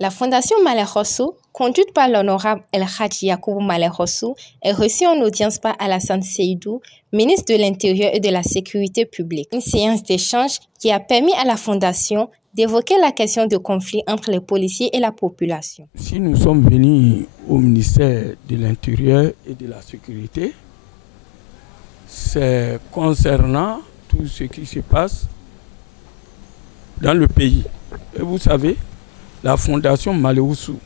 La Fondation Malem Rosso, conduite par l'honorable El Hadji Yakubu Malem Rosso, est reçue en audience par Alassane Seydou, ministre de l'Intérieur et de la Sécurité publique. Une séance d'échange qui a permis à la Fondation d'évoquer la question de conflit entre les policiers et la population. Si nous sommes venus au ministère de l'Intérieur et de la Sécurité, c'est concernant tout ce qui se passe dans le pays. Et vous savez, la Fondation Malem Rosso,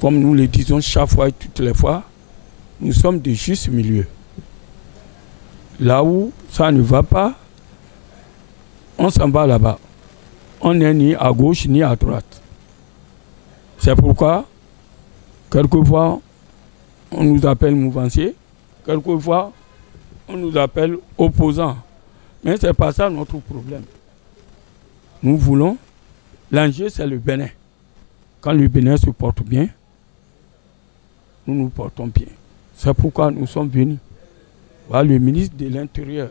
comme nous le disons chaque fois et toutes les fois, nous sommes de juste milieu. Là où ça ne va pas, on s'en va là-bas. On n'est ni à gauche ni à droite. C'est pourquoi, quelquefois, on nous appelle mouvanciers, quelquefois, on nous appelle opposants. Mais ce n'est pas ça notre problème. Nous voulons, l'enjeu c'est le Bénin. Quand le Bénin se porte bien, nous nous portons bien. C'est pourquoi nous sommes venus voir le ministre de l'Intérieur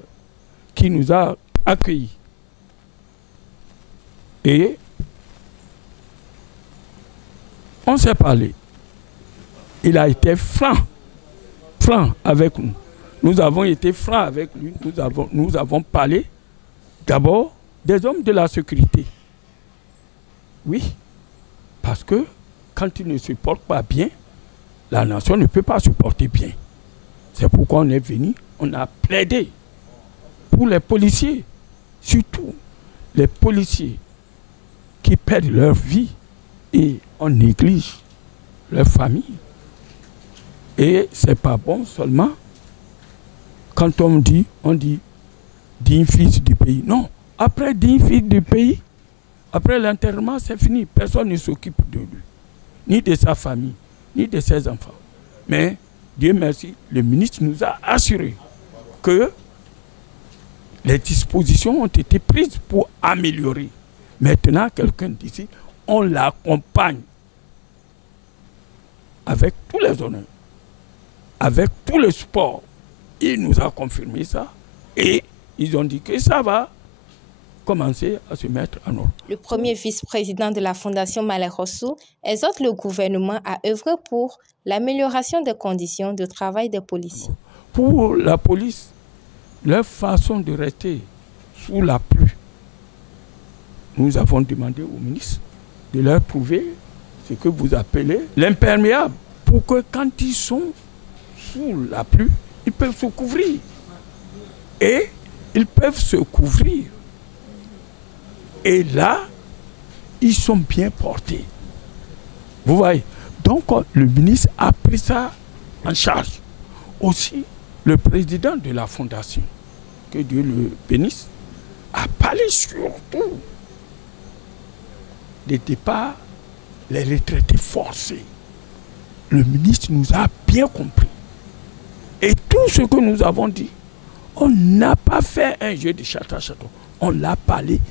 qui nous a accueillis. Et on s'est parlé. Il a été franc avec nous. Nous avons été francs avec lui. Nous avons parlé d'abord des hommes de la sécurité. Oui, parce que quand ils ne se portent pas bien, la nation ne peut pas se porter bien. C'est pourquoi on est venu, on a plaidé pour les policiers, surtout les policiers qui perdent leur vie et on néglige leur famille. Et c'est pas bon seulement quand on dit digne fils du pays. Non, après digne fils du pays, après l'enterrement, c'est fini. Personne ne s'occupe de lui, ni de sa famille, ni de ses enfants. Mais Dieu merci, le ministre nous a assuré que les dispositions ont été prises pour améliorer. Maintenant, quelqu'un d'ici, on l'accompagne avec tous les honneurs, avec tout le sport. Il nous a confirmé ça et ils ont dit que ça va commencer à se mettre en ordre. Le premier vice-président de la Fondation Malem Rosso exhorte le gouvernement à œuvrer pour l'amélioration des conditions de travail des policiers. Pour la police, leur façon de rester sous la pluie, nous avons demandé au ministre de leur trouver ce que vous appelez l'imperméable, pour que quand ils sont sous la pluie, ils peuvent se couvrir. Et ils peuvent se couvrir. Et là, ils sont bien portés. Vous voyez? Donc, le ministre a pris ça en charge. Aussi, le président de la fondation, que Dieu le bénisse, a parlé surtout des départs, les retraités forcés. Le ministre nous a bien compris. Et tout ce que nous avons dit, on n'a pas fait un jeu de chata-chata. On l'a parlé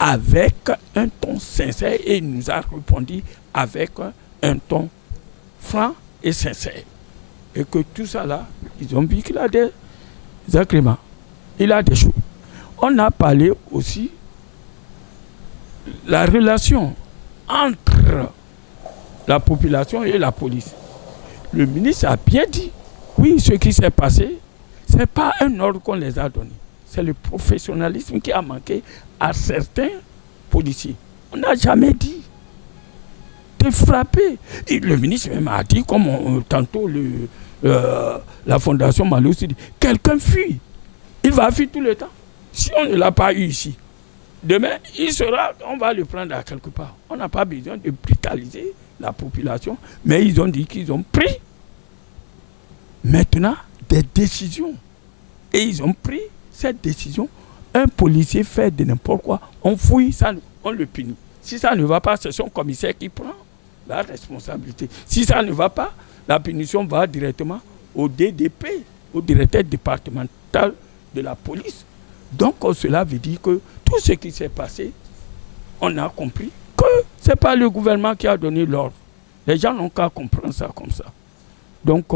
avec un ton sincère et il nous a répondu avec un ton franc et sincère. Et que tout ça là, ils ont vu qu'il a des agréments, il a des choses. On a parlé aussi de la relation entre la population et la police. Le ministre a bien dit, oui, ce qui s'est passé, ce n'est pas un ordre qu'on les a donné. C'est le professionnalisme qui a manqué à certains policiers. On n'a jamais dit de frapper. Et le ministre même a dit, comme tantôt la Fondation Malem Rosso dit, quelqu'un fuit. Il va fuir tout le temps. Si on ne l'a pas eu ici, demain, on va le prendre à quelque part. On n'a pas besoin de brutaliser la population, mais ils ont dit qu'ils ont pris maintenant des décisions. Et ils ont pris cette décision. Un policier fait de n'importe quoi, on fouille, ça, on le punit. Si ça ne va pas, c'est son commissaire qui prend la responsabilité. Si ça ne va pas, la punition va directement au DDP, au directeur départemental de la police. Donc cela veut dire que tout ce qui s'est passé, on a compris que ce n'est pas le gouvernement qui a donné l'ordre. Les gens n'ont qu'à comprendre ça comme ça. Donc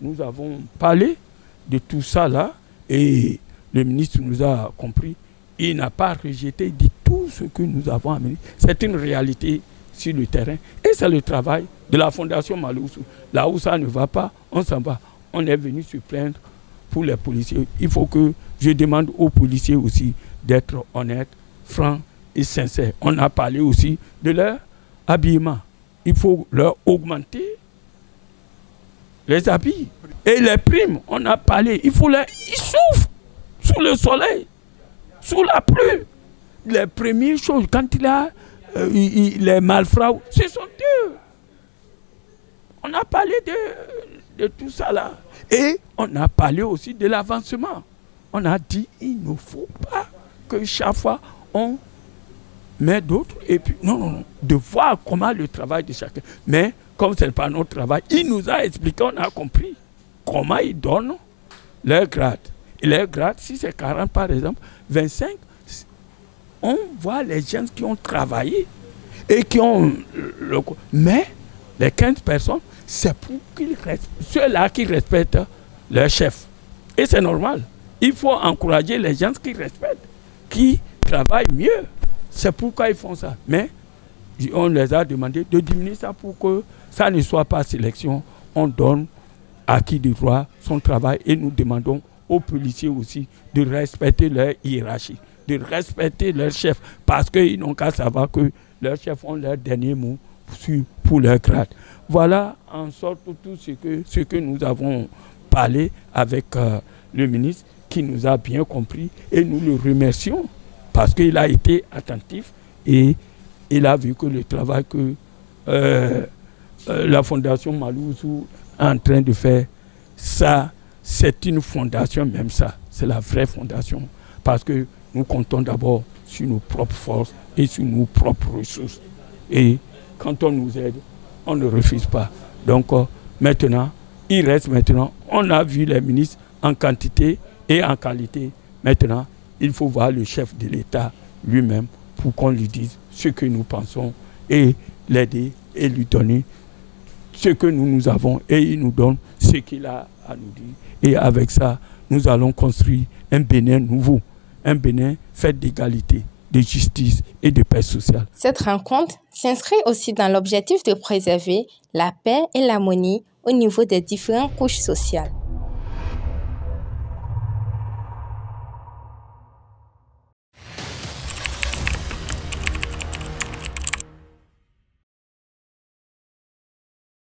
nous avons parlé de tout ça là et le ministre nous a compris. Il n'a pas rejeté, il dit tout ce que nous avons amené. C'est une réalité sur le terrain. Et c'est le travail de la Fondation Maloussou. Là où ça ne va pas, on s'en va. On est venu se plaindre pour les policiers. Il faut que je demande aux policiers aussi d'être honnêtes, francs et sincères. On a parlé aussi de leur habillement. Il faut leur augmenter les habits. Et les primes, on a parlé. Ils souffrent sous le soleil, sous la pluie. Les premières choses, quand il a les malfrats, ce sont eux. On a parlé de tout ça là. Et on a parlé aussi de l'avancement. On a dit il ne faut pas que chaque fois on met d'autres. Et puis, non, de voir comment le travail de chacun. Mais comme ce n'est pas notre travail, il nous a expliqué, on a compris comment ils donnent leur grade. Et leur grade, si c'est 40 par exemple, 25, on voit les gens qui ont travaillé et qui ont mais les 15 personnes, c'est pour qu'ils restent, ceux-là qui respectent leur chef. Et c'est normal. Il faut encourager les gens qui respectent, qui travaillent mieux. C'est pourquoi ils font ça. Mais on les a demandé de diminuer ça pour que ça ne soit pas sélection. On donne à qui de droit son travail et nous demandons aux policiers aussi de respecter leur hiérarchie, de respecter leur chef, parce qu'ils n'ont qu'à savoir que leurs chefs ont leur dernier mot pour leur grade. Voilà en sorte tout ce que nous avons parlé avec le ministre qui nous a bien compris et nous le remercions parce qu'il a été attentif et il a vu que le travail que la Fondation Maloussou est en train de faire, ça, c'est une fondation, même ça, c'est la vraie fondation parce que nous comptons d'abord sur nos propres forces et sur nos propres ressources. Et quand on nous aide, on ne refuse pas. Donc maintenant, il reste maintenant, on a vu les ministres en quantité et en qualité. Maintenant, il faut voir le chef de l'État lui-même pour qu'on lui dise ce que nous pensons et l'aider et lui donner ce que nous avons et il nous donne ce qu'il a à nous dire. Et avec ça, nous allons construire un Bénin nouveau, un Bénin fait d'égalité, de justice et de paix sociale. Cette rencontre s'inscrit aussi dans l'objectif de préserver la paix et l'harmonie au niveau des différentes couches sociales.